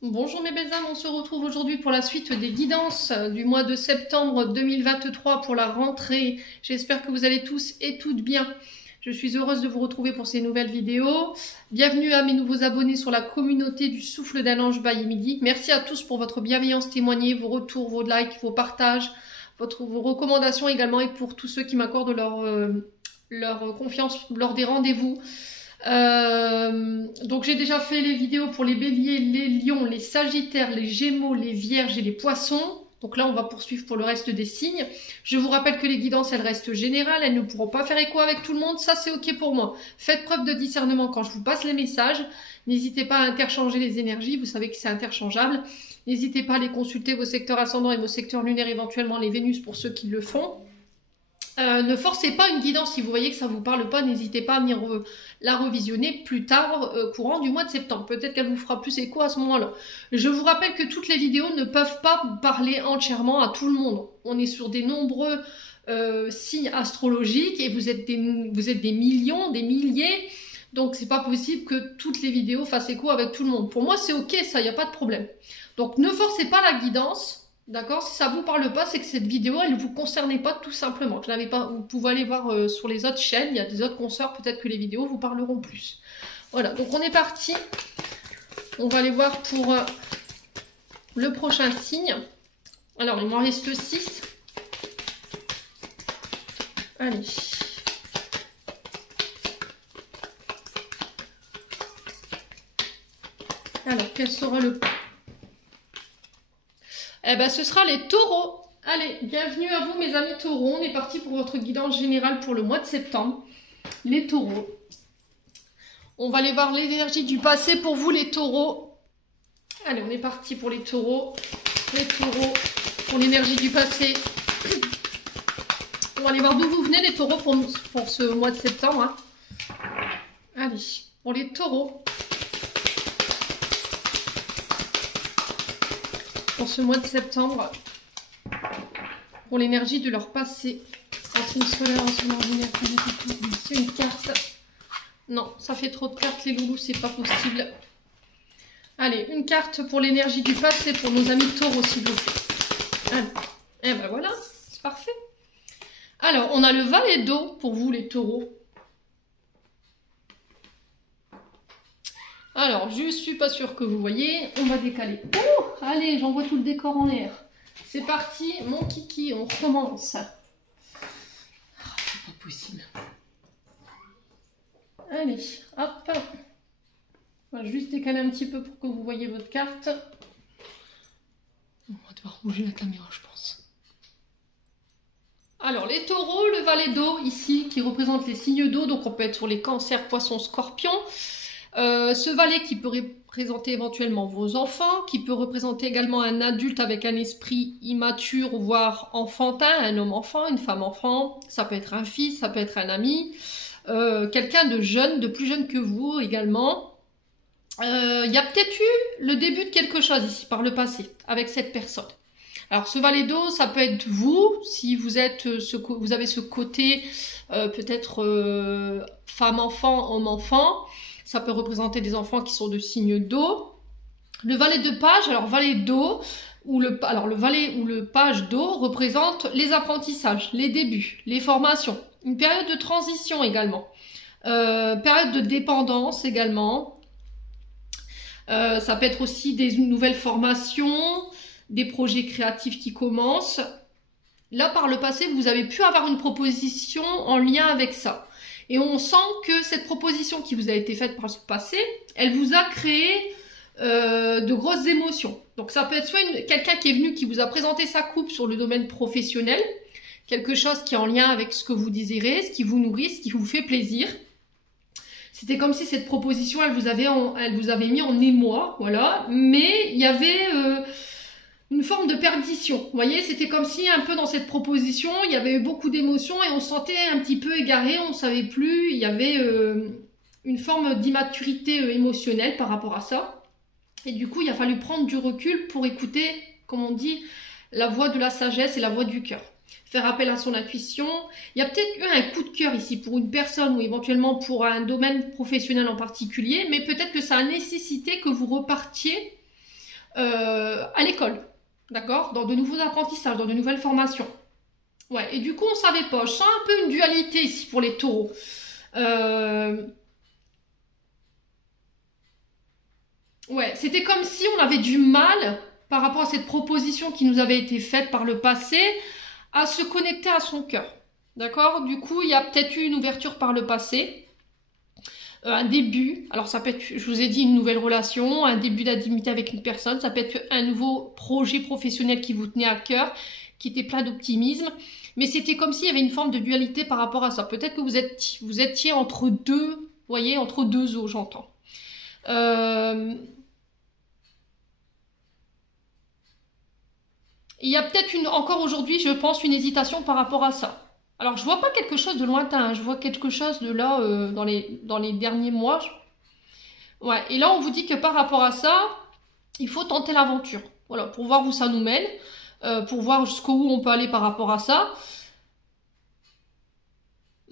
Bonjour mes belles âmes, on se retrouve aujourd'hui pour la suite des guidances du mois de septembre 2023 pour la rentrée. J'espère que vous allez tous et toutes bien. Je suis heureuse de vous retrouver pour ces nouvelles vidéos. Bienvenue à mes nouveaux abonnés sur la communauté du Souffle d'un Ange by Midi. Merci à tous pour votre bienveillance témoignée, vos retours, vos likes, vos partages, vos recommandations également et pour tous ceux qui m'accordent leur confiance lors des rendez-vous. Donc j'ai déjà fait les vidéos pour les béliers, les lions, les sagittaires, les gémeaux, les vierges et les poissons. Donc là on va poursuivre pour le reste des signes. Je vous rappelle que les guidances elles restent générales, elles ne pourront pas faire écho avec tout le monde, ça c'est ok pour moi. Faites preuve de discernement quand je vous passe les messages. N'hésitez pas à interchanger les énergies, vous savez que c'est interchangeable. N'hésitez pas à aller consulter vos secteurs ascendants et vos secteurs lunaires, éventuellement les Vénus pour ceux qui le font. Ne forcez pas une guidance, si vous voyez que ça ne vous parle pas, n'hésitez pas à venir la revisionner plus tard, courant du mois de septembre. Peut-être qu'elle vous fera plus écho à ce moment-là. Je vous rappelle que toutes les vidéos ne peuvent pas parler entièrement à tout le monde. On est sur des nombreux signes astrologiques et vous êtes des millions, des milliers, donc c'est pas possible que toutes les vidéos fassent écho avec tout le monde. Pour moi c'est ok, ça, il n'y a pas de problème. Donc ne forcez pas la guidance. D'accord, si ça vous parle pas, c'est que cette vidéo, elle ne vous concernait pas tout simplement. Je l'avais pas. Vous pouvez aller voir sur les autres chaînes, il y a des autres consoeurs, peut-être que les vidéos vous parleront plus. Voilà, donc on est parti. On va aller voir pour le prochain signe. Alors, il m'en reste 6. Allez. Alors, quel sera le... Eh ben, ce sera les taureaux. Allez, bienvenue à vous mes amis taureaux. On est parti pour votre guidance générale pour le mois de septembre. Les taureaux. On va aller voir les énergies du passé pour vous les taureaux. Allez, on est parti pour les taureaux. Les taureaux, pour l'énergie du passé. On va aller voir d'où vous venez les taureaux pour ce mois de septembre. Hein. Allez, pour les taureaux. Pour ce mois de septembre, pour l'énergie de leur passé. Ancienne solaire, ancienne ordinaire, c'est une carte. Non, ça fait trop de cartes les loulous, c'est pas possible. Allez, une carte pour l'énergie du passé pour nos amis taureaux s'il vous plaît. Allez. Et ben voilà, c'est parfait. Alors, on a le valet d'eau pour vous les taureaux. Alors, je suis pas sûre que vous voyez. On va décaler. Oh, allez, j'envoie tout le décor en l'air. C'est parti, mon kiki, on recommence. Oh, c'est pas possible. Allez, hop. On va juste décaler un petit peu pour que vous voyez votre carte. On va devoir bouger la caméra, je pense. Alors, les taureaux, le valet d'eau, ici, qui représente les signes d'eau. Donc, on peut être sur les cancers, poissons, scorpions. Ce valet qui peut représenter éventuellement vos enfants, qui peut représenter également un adulte avec un esprit immature, voire enfantin, un homme enfant, une femme enfant, ça peut être un fils, ça peut être un ami, quelqu'un de jeune, de plus jeune que vous également. Il y a peut-être eu le début de quelque chose ici par le passé avec cette personne. Alors ce valet d'eau, ça peut être vous, si vous êtes vous avez ce côté peut-être femme-enfant, homme-enfant. Ça peut représenter des enfants qui sont de signe d'eau. Le valet de page, alors valet d'eau, le valet ou le page d'eau représente les apprentissages, les débuts, les formations. Une période de transition également. Période de dépendance également. Ça peut être aussi des nouvelles formations, des projets créatifs qui commencent. Là, par le passé, vous avez pu avoir une proposition en lien avec ça. Et on sent que cette proposition qui vous a été faite par le passé, elle vous a créé de grosses émotions. Donc ça peut être soit quelqu'un qui est venu, qui vous a présenté sa coupe sur le domaine professionnel, quelque chose qui est en lien avec ce que vous désirez, ce qui vous nourrit, ce qui vous fait plaisir. C'était comme si cette proposition, elle vous avait mis en émoi, voilà. Mais il y avait une forme de perdition. Vous voyez, c'était comme si un peu dans cette proposition, il y avait eu beaucoup d'émotions et on se sentait un petit peu égaré, on ne savait plus, il y avait une forme d'immaturité émotionnelle par rapport à ça. Et du coup, il a fallu prendre du recul pour écouter, comme on dit, la voix de la sagesse et la voix du cœur. Faire appel à son intuition. Il y a peut-être eu un coup de cœur ici pour une personne ou éventuellement pour un domaine professionnel en particulier, mais peut-être que ça a nécessité que vous repartiez à l'école, d'accord? Dans de nouveaux apprentissages, dans de nouvelles formations. Ouais, et du coup, on savait pas. Je sens un peu une dualité ici pour les taureaux. Ouais, c'était comme si on avait du mal, par rapport à cette proposition qui nous avait été faite par le passé, à se connecter à son cœur. D'accord? Du coup, il y a peut-être eu une ouverture par le passé. Un début, alors ça peut être, je vous ai dit, une nouvelle relation, un début d'intimité avec une personne, ça peut être un nouveau projet professionnel qui vous tenait à cœur, qui était plein d'optimisme, mais c'était comme s'il y avait une forme de dualité par rapport à ça. Peut-être que vous étiez entre deux, vous voyez, entre deux eaux, j'entends. Il y a peut-être encore aujourd'hui, je pense, une hésitation par rapport à ça. Alors, je vois pas quelque chose de lointain, hein. Je vois quelque chose de là, dans les derniers mois. Ouais, et là, on vous dit que par rapport à ça, il faut tenter l'aventure. Voilà, pour voir où ça nous mène, pour voir jusqu'où on peut aller par rapport à ça.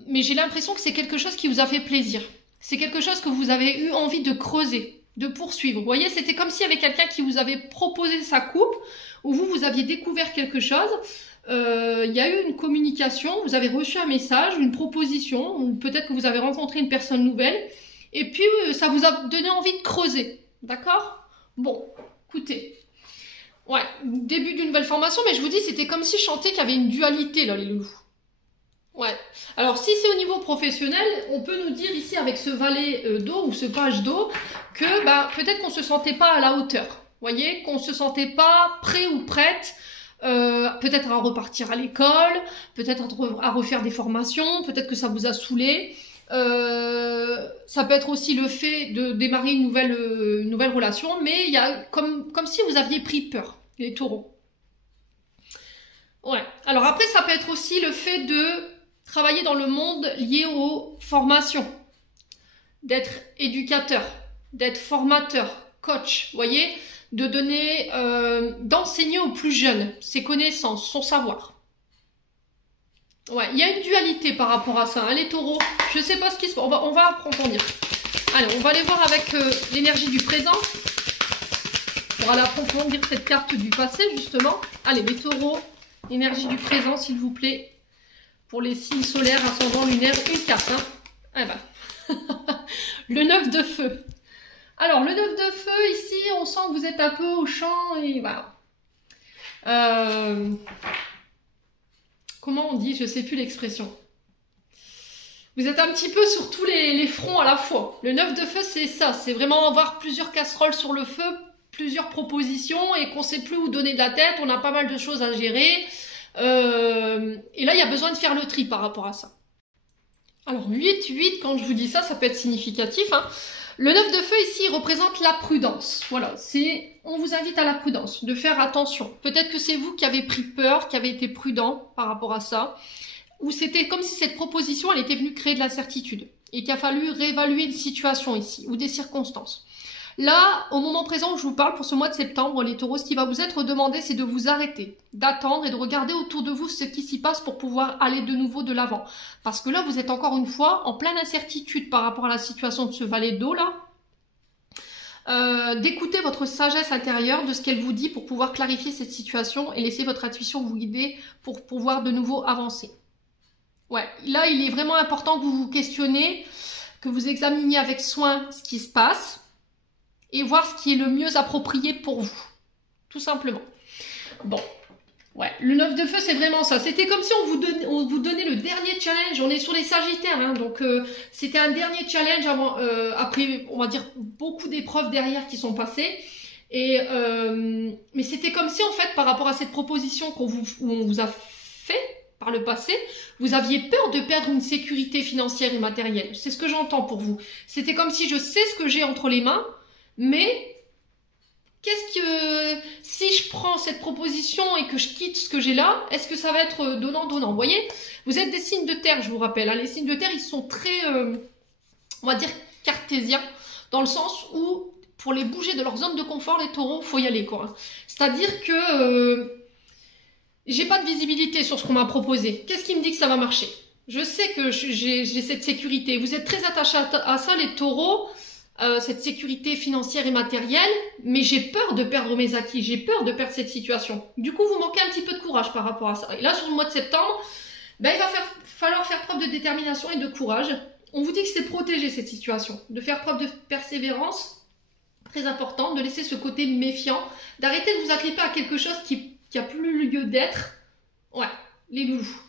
Mais j'ai l'impression que c'est quelque chose qui vous a fait plaisir. C'est quelque chose que vous avez eu envie de creuser, de poursuivre. Vous voyez, c'était comme s'il y avait quelqu'un qui vous avait proposé sa coupe, où vous aviez découvert quelque chose. Il y a eu une communication, vous avez reçu un message, une proposition, ou peut-être que vous avez rencontré une personne nouvelle, et puis ça vous a donné envie de creuser, d'accord? Bon, écoutez, ouais, début d'une nouvelle formation, mais je vous dis, c'était comme si je sentais qu'il y avait une dualité là, les loulous. Ouais, alors si c'est au niveau professionnel, on peut nous dire ici avec ce valet d'eau ou ce page d'eau que bah, peut-être qu'on se sentait pas à la hauteur, voyez, qu'on se sentait pas prêt ou prête. Peut-être à repartir à l'école, peut-être à refaire des formations, peut-être que ça vous a saoulé. Ça peut être aussi le fait de démarrer une nouvelle relation, mais il y a comme si vous aviez pris peur, les taureaux. Ouais. Alors après, ça peut être aussi le fait de travailler dans le monde lié aux formations, d'être éducateur, d'être formateur, coach, voyez, de donner, d'enseigner aux plus jeunes ses connaissances, son savoir. Ouais, il y a une dualité par rapport à ça, hein, les taureaux. Je sais pas ce qui se passe, on va approfondir. Allez, on va aller voir avec l'énergie du présent. On va aller approfondir cette carte du passé, justement. Allez, les taureaux, énergie du présent, s'il vous plaît. Pour les signes solaires, ascendant, lunaire, une carte. Hein. Ah ben. Le 9 de feu. Alors, le 9 de feu, ici, on sent que vous êtes un peu au champ et voilà. Comment on dit? Je sais plus l'expression. Vous êtes un petit peu sur tous les fronts à la fois. Le 9 de feu, c'est ça. C'est vraiment avoir plusieurs casseroles sur le feu, plusieurs propositions et qu'on ne sait plus où donner de la tête. On a pas mal de choses à gérer. Et là, il y a besoin de faire le tri par rapport à ça. Alors, 8, quand je vous dis ça, ça peut être significatif, hein. Le 9 de feu ici, il représente la prudence. Voilà, on vous invite à la prudence, de faire attention. Peut-être que c'est vous qui avez pris peur, qui avez été prudent par rapport à ça, ou c'était comme si cette proposition, elle était venue créer de l'incertitude, et qu'il a fallu réévaluer une situation ici, ou des circonstances. Là, au moment présent où je vous parle, pour ce mois de septembre, les taureaux, ce qui va vous être demandé, c'est de vous arrêter, d'attendre et de regarder autour de vous ce qui s'y passe pour pouvoir aller de nouveau de l'avant. Parce que là, vous êtes encore une fois en pleine incertitude par rapport à la situation de ce valet d'eau là. D'écouter votre sagesse intérieure, de ce qu'elle vous dit pour pouvoir clarifier cette situation et laisser votre intuition vous guider pour pouvoir de nouveau avancer. Ouais, là, il est vraiment important que vous vous questionnez, que vous examiniez avec soin ce qui se passe, et voir ce qui est le mieux approprié pour vous. Tout simplement. Bon. Ouais. Le 9 de feu, c'est vraiment ça. C'était comme si on vous donnait le dernier challenge. On est sur les Sagittaires, hein, donc c'était un dernier challenge avant, après, on va dire, beaucoup d'épreuves derrière qui sont passées. Et, mais c'était comme si, en fait, par rapport à cette proposition où on vous a fait par le passé, vous aviez peur de perdre une sécurité financière et matérielle. C'est ce que j'entends pour vous. C'était comme si je sais ce que j'ai entre les mains, mais qu'est-ce que si je prends cette proposition et que je quitte ce que j'ai là, est-ce que ça va être donnant-donnant? Vous voyez, vous êtes des signes de terre, je vous rappelle. Hein. Les signes de terre, ils sont très, on va dire, cartésiens, dans le sens où, pour les bouger de leur zone de confort, les taureaux, faut y aller, quoi. C'est-à-dire que j'ai pas de visibilité sur ce qu'on m'a proposé. Qu'est-ce qui me dit que ça va marcher? Je sais que j'ai cette sécurité. Vous êtes très attachés à ça, les taureaux. cette sécurité financière et matérielle, mais j'ai peur de perdre mes acquis, j'ai peur de perdre cette situation. Du coup, vous manquez un petit peu de courage par rapport à ça. Et là, sur le mois de septembre, ben, il va falloir faire preuve de détermination et de courage. On vous dit que c'est protéger cette situation, de faire preuve de persévérance, très important, de laisser ce côté méfiant, d'arrêter de vous agripper à quelque chose qui a plus lieu d'être. Ouais, les loulous.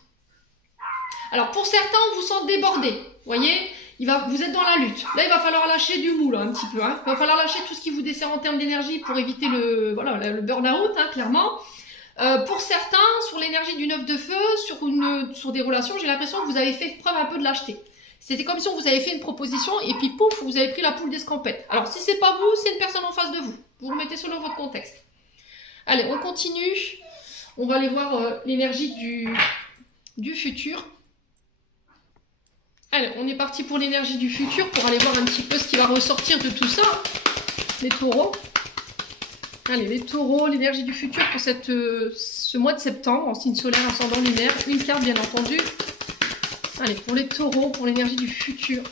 Alors pour certains, on vous sent débordé, voyez, vous êtes dans la lutte. Là, il va falloir lâcher du vous, là, un petit peu. Hein. Il va falloir lâcher tout ce qui vous dessert en termes d'énergie pour éviter le burn-out, hein, clairement. Pour certains, sur l'énergie du 9 de feu, sur des relations, j'ai l'impression que vous avez fait preuve un peu de lâcheté. C'était comme si on vous avait fait une proposition et puis pouf, vous avez pris la poule d'escampette. Alors si c'est pas vous, c'est une personne en face de vous. Vous remettez selon votre contexte. Allez, on continue. On va aller voir l'énergie du futur. Allez, on est parti pour l'énergie du futur pour aller voir un petit peu ce qui va ressortir de tout ça. Les taureaux. Allez, les taureaux, l'énergie du futur pour ce mois de septembre en signe solaire, ascendant lunaire. Une carte, bien entendu. Allez, pour les taureaux, pour l'énergie du futur.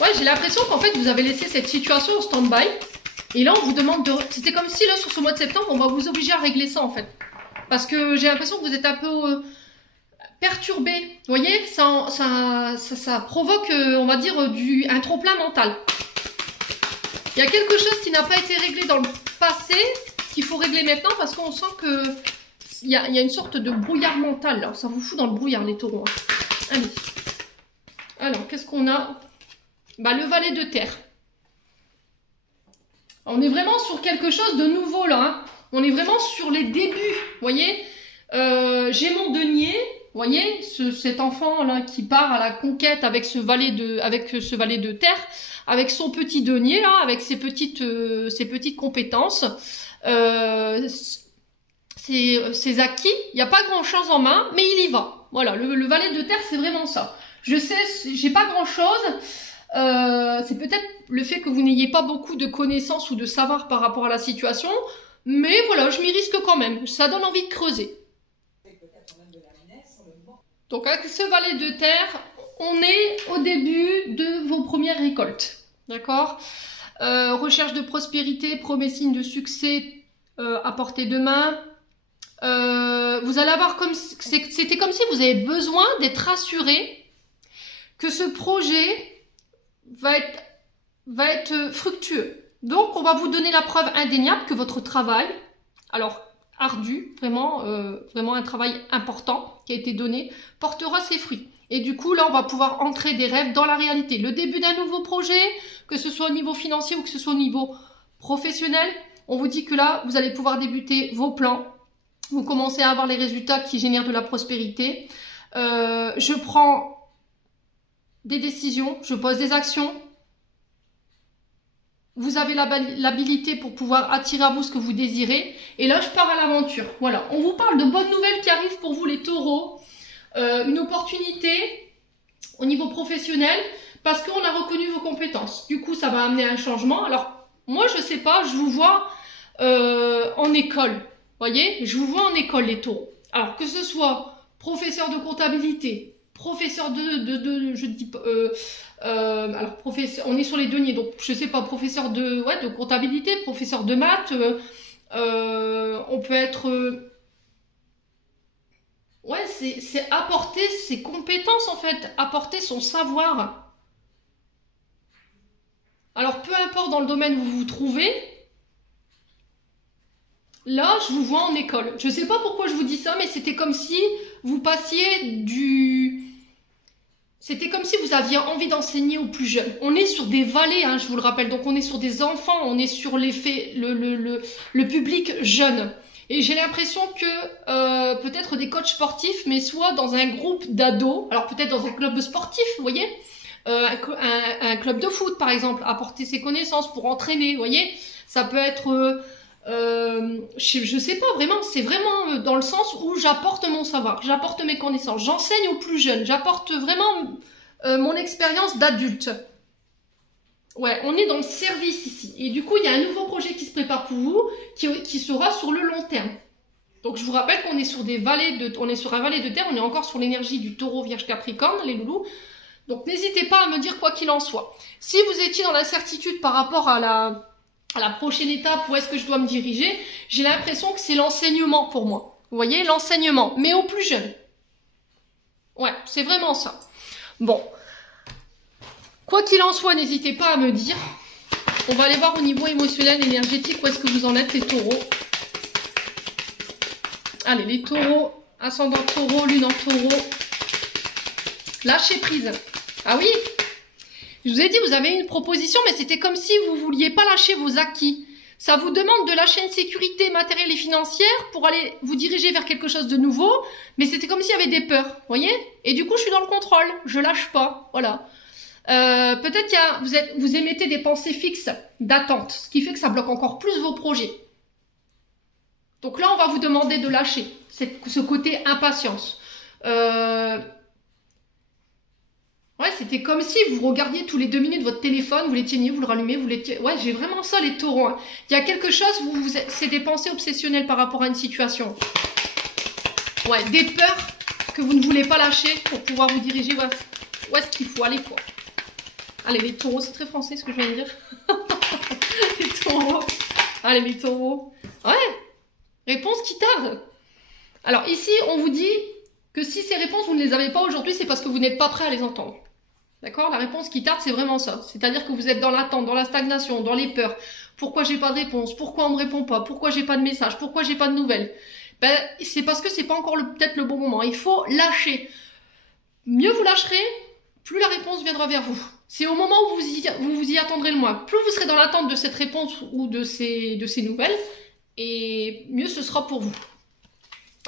Ouais, j'ai l'impression qu'en fait, vous avez laissé cette situation en stand-by. Et là, on vous demande de... C'était comme si, là, sur ce mois de septembre, on va vous obliger à régler ça, en fait. Parce que j'ai l'impression que vous êtes un peu perturbé. Vous voyez, ça provoque, on va dire, un trop-plein mental. Il y a quelque chose qui n'a pas été réglé dans le passé, qu'il faut régler maintenant, parce qu'on sent que il y a une sorte de brouillard mental, là. Ça vous fout dans le brouillard, les taureaux. Hein. Allez. Alors, qu'est-ce qu'on a? Bah, le valet de terre. On est vraiment sur quelque chose de nouveau là, hein. On est vraiment sur les débuts, vous voyez. J'ai mon denier, vous voyez, cet enfant là qui part à la conquête avec ce valet de terre, avec son petit denier là, avec ses petites compétences, ses acquis. Il n'y a pas grand chose en main, mais il y va. Voilà, le valet de terre, c'est vraiment ça. Je sais, j'ai pas grand chose. C'est peut-être le fait que vous n'ayez pas beaucoup de connaissances ou de savoir par rapport à la situation, mais voilà, je m'y risque quand même. Ça donne envie de creuser. Donc avec ce valet de terre, on est au début de vos premières récoltes. D'accord? Recherche de prospérité, premier signe de succès à portée de main. Vous allez avoir c'était comme si vous avez besoin d'être rassuré que ce projet va être fructueux. Donc, on va vous donner la preuve indéniable que votre travail, alors ardu, vraiment un travail important qui a été donné, portera ses fruits. Et du coup, là, on va pouvoir ancrer des rêves dans la réalité. Le début d'un nouveau projet, que ce soit au niveau financier ou que ce soit au niveau professionnel, on vous dit que là, vous allez pouvoir débuter vos plans. Vous commencez à avoir les résultats qui génèrent de la prospérité. Je prends des décisions, je pose des actions. Vous avez l'habilité pour pouvoir attirer à vous ce que vous désirez. Et là, je pars à l'aventure. Voilà, on vous parle de bonnes nouvelles qui arrivent pour vous les taureaux. Une opportunité au niveau professionnel parce qu'on a reconnu vos compétences. Du coup, ça va amener un changement. Alors, moi, je sais pas, je vous vois en école. Vous voyez, je vous vois en école, les taureaux. Alors, que ce soit professeur de comptabilité, professeur alors professeur, on est sur les deniers, donc je sais pas, professeur de comptabilité, professeur de maths, on peut être c'est apporter ses compétences en fait, apporter son savoir. Alors peu importe dans le domaine où vous vous trouvez, là je vous vois en école. Je sais pas pourquoi je vous dis ça, mais c'était comme si vous passiez C'était comme si vous aviez envie d'enseigner aux plus jeunes. On est sur des valets, hein, je vous le rappelle. Donc on est sur des enfants, on est sur le public jeune. Et j'ai l'impression que peut-être des coachs sportifs, mais soit dans un groupe d'ados, alors peut-être dans un club sportif, vous voyez, un club de foot par exemple, apporter ses connaissances pour entraîner, vous voyez. Ça peut être... je sais pas vraiment, c'est vraiment dans le sens où j'apporte mon savoir, j'apporte mes connaissances, j'enseigne aux plus jeunes, j'apporte vraiment mon expérience d'adulte. Ouais, on est dans le service ici. Et du coup, il y a un nouveau projet qui se prépare pour vous, qui sera sur le long terme. Donc je vous rappelle qu'on est sur des vallées on est sur un valet de terre, on est encore sur l'énergie du taureau, vierge, capricorne, les loulous. Donc n'hésitez pas à me dire quoi qu'il en soit. Si vous étiez dans l'incertitude par rapport à la prochaine étape, où est-ce que je dois me diriger, j'ai l'impression que c'est l'enseignement pour moi. Vous voyez, l'enseignement, mais aux plus jeunes. Ouais, c'est vraiment ça. Bon. Quoi qu'il en soit, n'hésitez pas à me dire. On va aller voir au niveau émotionnel, énergétique, où est-ce que vous en êtes les taureaux. Allez, les taureaux, ascendant taureau, lune en taureau. Lâchez prise. Ah oui, je vous ai dit, vous avez une proposition, mais c'était comme si vous ne vouliez pas lâcher vos acquis. Ça vous demande de lâcher une sécurité matérielle et financière pour aller vous diriger vers quelque chose de nouveau, mais c'était comme s'il y avait des peurs, vous voyez? Et du coup, je suis dans le contrôle, je lâche pas, voilà. Peut-être que vous émettez des pensées fixes d'attente, ce qui fait que ça bloque encore plus vos projets. Donc là, on va vous demander de lâcher ce côté impatience. Ouais, c'était comme si vous regardiez tous les 2 minutes votre téléphone, vous l'éteignez, vous le rallumez, vous l'éteignez. Ouais, j'ai vraiment ça, les taureaux. Hein. Il y a quelque chose, c'est des pensées obsessionnelles par rapport à une situation. Ouais, des peurs que vous ne voulez pas lâcher pour pouvoir vous diriger où est-ce qu'il faut aller, quoi. Allez, les taureaux, c'est très français ce que je viens de dire. Les taureaux. Allez, les taureaux. Ouais, réponse qui tarde. Alors ici, on vous dit que si ces réponses, vous ne les avez pas aujourd'hui, c'est parce que vous n'êtes pas prêt à les entendre. D'accord? La réponse qui tarde, c'est vraiment ça. C'est-à-dire que vous êtes dans l'attente, dans la stagnation, dans les peurs. Pourquoi j'ai pas de réponse? Pourquoi on me répond pas? Pourquoi j'ai pas de message? Pourquoi j'ai pas de nouvelles? Ben, c'est parce que c'est pas encore peut-être le bon moment. Il faut lâcher. Mieux vous lâcherez, plus la réponse viendra vers vous. C'est au moment où vous vous y attendrez le moins. Plus vous serez dans l'attente de cette réponse ou de ces nouvelles, et mieux ce sera pour vous.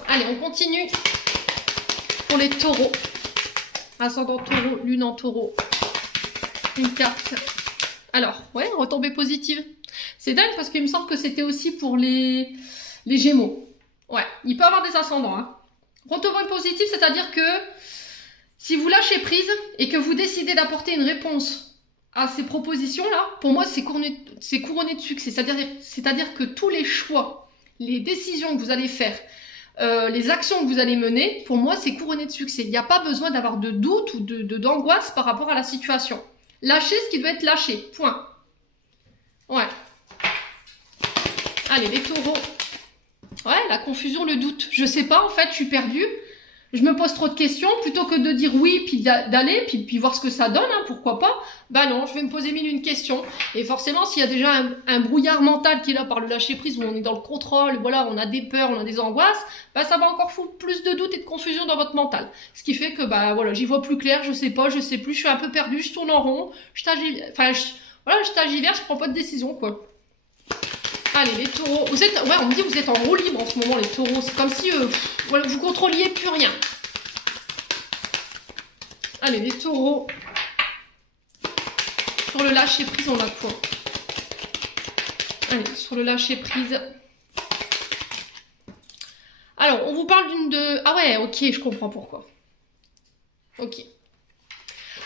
Allez, on continue pour les taureaux. Ascendant taureau, lune en taureau. Une carte. Alors, ouais, retombée positive. C'est dingue parce qu'il me semble que c'était aussi pour les gémeaux. Ouais, il peut avoir des ascendants. Hein. Retombée positive, c'est-à-dire que si vous lâchez prise et que vous décidez d'apporter une réponse à ces propositions-là, pour moi, c'est couronné de succès. C'est-à-dire que tous les choix, les décisions que vous allez faire, les actions que vous allez mener, pour moi, c'est couronné de succès. Il n'y a pas besoin d'avoir de doute ou d'angoisse par rapport à la situation. Lâchez ce qui doit être lâché. Point. Ouais. Allez, les taureaux. Ouais, la confusion, le doute. Je sais pas, en fait, je suis perdue. Je me pose trop de questions, plutôt que de dire oui, puis d'aller, puis voir ce que ça donne, hein, pourquoi pas. Bah non, je vais me poser 1001 questions. Et forcément, s'il y a déjà un brouillard mental qui est là par le lâcher prise, où on est dans le contrôle, voilà, on a des peurs, on a des angoisses, bah ça va encore foutre plus de doutes et de confusion dans votre mental. Ce qui fait que, bah voilà, j'y vois plus clair, je sais pas, je sais plus, je suis un peu perdue, je tourne en rond, je tagiverse, je prends pas de décision, quoi. Allez, les taureaux. Vous êtes, ouais, on me dit que vous êtes en roue libre en ce moment, les taureaux. C'est comme si voilà, vous contrôliez plus rien. Allez, les taureaux. Sur le lâcher prise, on a quoi? Allez, sur le lâcher prise. Alors, on vous parle Ah ouais, ok, je comprends pourquoi. Ok.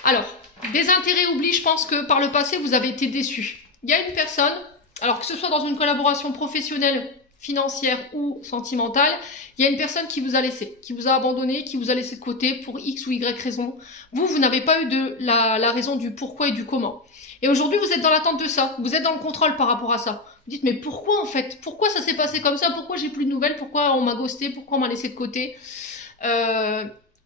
Alors, des intérêts oubliés, je pense que par le passé, vous avez été déçus. Il y a une personne... Alors que ce soit dans une collaboration professionnelle, financière ou sentimentale, il y a une personne qui vous a laissé, qui vous a abandonné, qui vous a laissé de côté pour X ou Y raison. Vous n'avez pas eu la raison du pourquoi et du comment. Et aujourd'hui, vous êtes dans l'attente de ça. Vous êtes dans le contrôle par rapport à ça. Vous dites, mais pourquoi en fait? Pourquoi ça s'est passé comme ça? Pourquoi j'ai plus de nouvelles? Pourquoi on m'a ghosté? Pourquoi on m'a laissé de côté?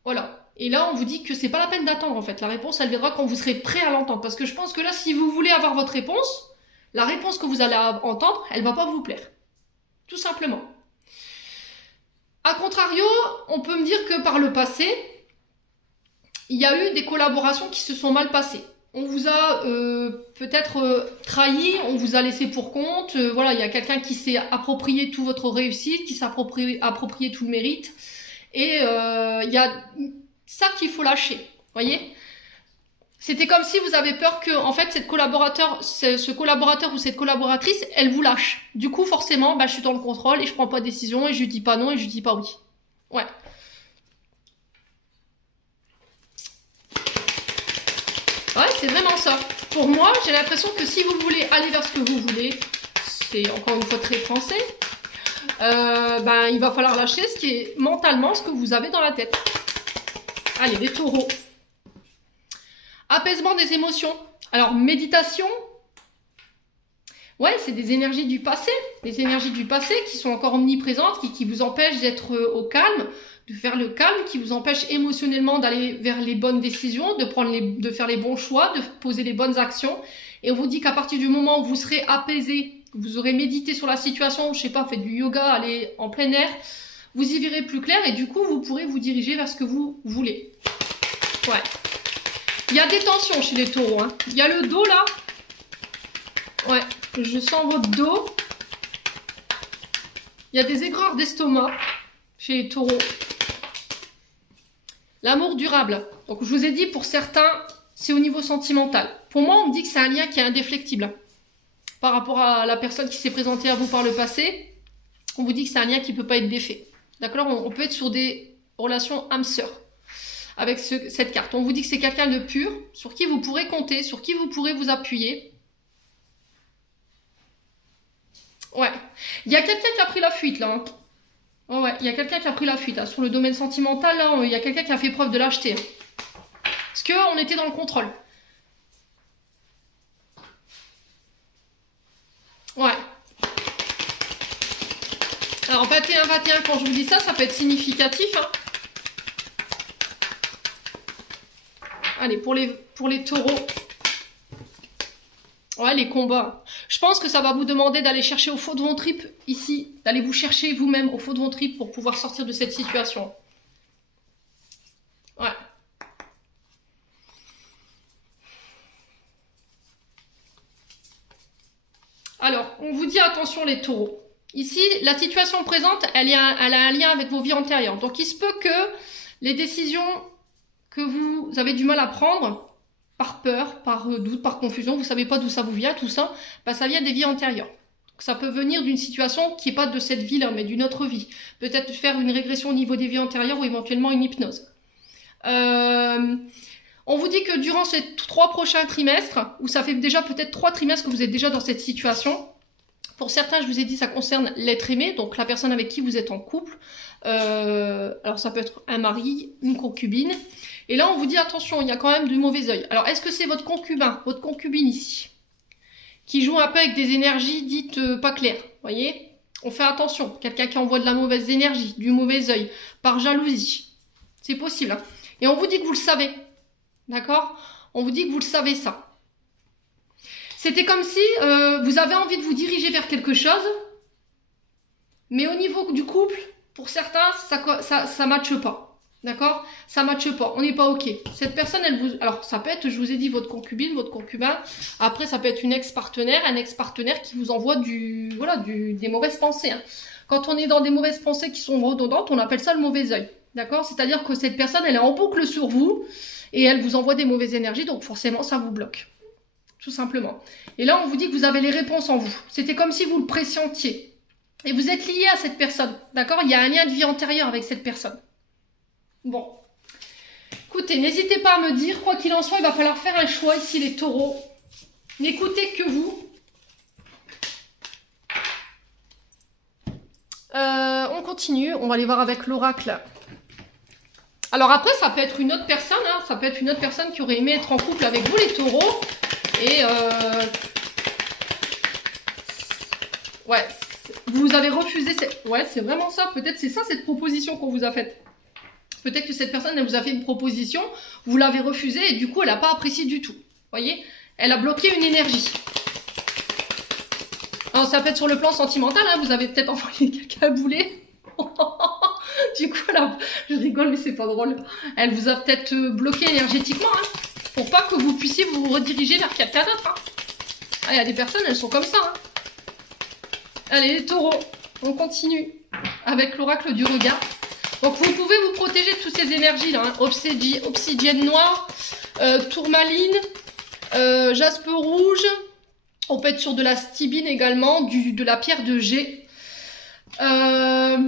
Voilà. Et là, on vous dit que c'est pas la peine d'attendre en fait. La réponse, elle viendra quand vous serez prêt à l'entendre. Parce que je pense que là, si vous voulez avoir votre réponse, la réponse que vous allez entendre, elle va pas vous plaire. Tout simplement. A contrario, on peut me dire que par le passé, il y a eu des collaborations qui se sont mal passées. On vous a peut-être trahi, on vous a laissé pour compte. Voilà, il y a quelqu'un qui s'est approprié toute votre réussite, qui s'est approprié tout le mérite. Et il y a ça qu'il faut lâcher. Voyez ? C'était comme si vous avez peur que, en fait, ce collaborateur ou cette collaboratrice, elle vous lâche. Du coup, forcément, bah, je suis dans le contrôle et je prends pas de décision et je dis pas non et je dis pas oui. Ouais. Ouais, c'est vraiment ça. Pour moi, j'ai l'impression que si vous voulez aller vers ce que vous voulez, c'est encore une fois très français, ben, il va falloir lâcher ce qui est mentalement ce que vous avez dans la tête. Allez, les taureaux. Apaisement des émotions. Alors, méditation. Ouais, c'est des énergies du passé. Des énergies du passé qui sont encore omniprésentes, qui vous empêchent d'être au calme, de faire le calme, qui vous empêchent émotionnellement d'aller vers les bonnes décisions, de faire les bons choix, de poser les bonnes actions. Et on vous dit qu'à partir du moment où vous serez apaisé, vous aurez médité sur la situation, je sais pas, faites du yoga, allez en plein air, vous y verrez plus clair et du coup, vous pourrez vous diriger vers ce que vous voulez. Ouais. Il y a des tensions chez les taureaux, hein. Il y a le dos là. Ouais, je sens votre dos. Il y a des aigreurs d'estomac chez les taureaux. L'amour durable. Donc je vous ai dit, pour certains, c'est au niveau sentimental. Pour moi, on me dit que c'est un lien qui est indéflectible. Par rapport à la personne qui s'est présentée à vous par le passé, on vous dit que c'est un lien qui ne peut pas être défait. D'accord? On peut être sur des relations âme-sœur avec cette carte. On vous dit que c'est quelqu'un de pur, sur qui vous pourrez compter, sur qui vous pourrez vous appuyer. Ouais. Il y a quelqu'un qui a pris la fuite, là. Hein. Oh ouais, il y a quelqu'un qui a pris la fuite. Hein. Sur le domaine sentimental, là, il y a quelqu'un qui a fait preuve de lâcheté. Hein. Parce qu'on était dans le contrôle. Ouais. Alors, 21-21, quand je vous dis ça, ça peut être significatif. Hein. Allez, pour les taureaux. Ouais, les combats. Je pense que ça va vous demander d'aller chercher au fond de vos tripes, ici. D'aller vous chercher vous-même au fond de vos tripes pour pouvoir sortir de cette situation. Ouais. Alors, on vous dit attention les taureaux. Ici, la situation présente, elle a un lien avec vos vies antérieures. Donc, il se peut que les décisions que vous avez du mal à prendre, par peur, par doute, par confusion, vous savez pas d'où ça vous vient, tout ça, bah, ça vient des vies antérieures. Donc, ça peut venir d'une situation qui n'est pas de cette vie-là, mais d'une autre vie. Peut-être faire une régression au niveau des vies antérieures ou éventuellement une hypnose. On vous dit que durant ces 3 prochains trimestres, où ça fait déjà peut-être 3 trimestres que vous êtes déjà dans cette situation, pour certains, je vous ai dit, ça concerne l'être aimé, donc la personne avec qui vous êtes en couple. Alors ça peut être un mari, une concubine. Et là, on vous dit, attention, il y a quand même du mauvais œil. Alors, est-ce que c'est votre concubin, votre concubine ici, qui joue un peu avec des énergies dites pas claires, voyez? On fait attention, quelqu'un qui envoie de la mauvaise énergie, du mauvais œil, par jalousie. C'est possible. Hein. Et on vous dit que vous le savez. D'accord? On vous dit que vous le savez ça. C'était comme si vous avez envie de vous diriger vers quelque chose, mais au niveau du couple, pour certains, ça matche pas. D'accord? Ça matche pas. On n'est pas OK. Cette personne, elle vous... Alors, ça peut être, je vous ai dit, votre concubine, votre concubin. Après, ça peut être une ex-partenaire, un ex-partenaire qui vous envoie des mauvaises pensées. Hein. Quand on est dans des mauvaises pensées qui sont redondantes, on appelle ça le mauvais œil. D'accord? C'est-à-dire que cette personne, elle est en boucle sur vous et elle vous envoie des mauvaises énergies, donc forcément, ça vous bloque. Tout simplement. Et là, on vous dit que vous avez les réponses en vous. C'était comme si vous le pressentiez. Et vous êtes lié à cette personne. D'accord? Il y a un lien de vie antérieur avec cette personne. Bon. Écoutez, n'hésitez pas à me dire, quoi qu'il en soit, il va falloir faire un choix ici, les taureaux. N'écoutez que vous. On continue. On va aller voir avec l'oracle. Alors après, ça peut être une autre personne. Hein, ça peut être une autre personne qui aurait aimé être en couple avec vous, les taureaux. Et ouais, vous avez refusé. Ouais, c'est vraiment ça. Peut-être c'est ça cette proposition qu'on vous a faite. Peut-être que cette personne, elle vous a fait une proposition, vous l'avez refusée et du coup, elle n'a pas apprécié du tout. Vous voyez? Elle a bloqué une énergie. Alors, ça peut être sur le plan sentimental, hein, vous avez peut-être envoyé quelqu'un à bouler. Du coup, là, je rigole, mais c'est pas drôle. Elle vous a peut-être bloqué énergétiquement, hein, pour pas que vous puissiez vous rediriger vers quelqu'un d'autre. Hein. Ah, il y a des personnes, elles sont comme ça. Hein. Allez, les taureaux, on continue avec l'oracle du regard. Donc, vous pouvez vous protéger de toutes ces énergies-là. Hein. Obsidienne noire, tourmaline, jaspe rouge. On peut être sur de la stibine également, de la pierre de jet. Alors,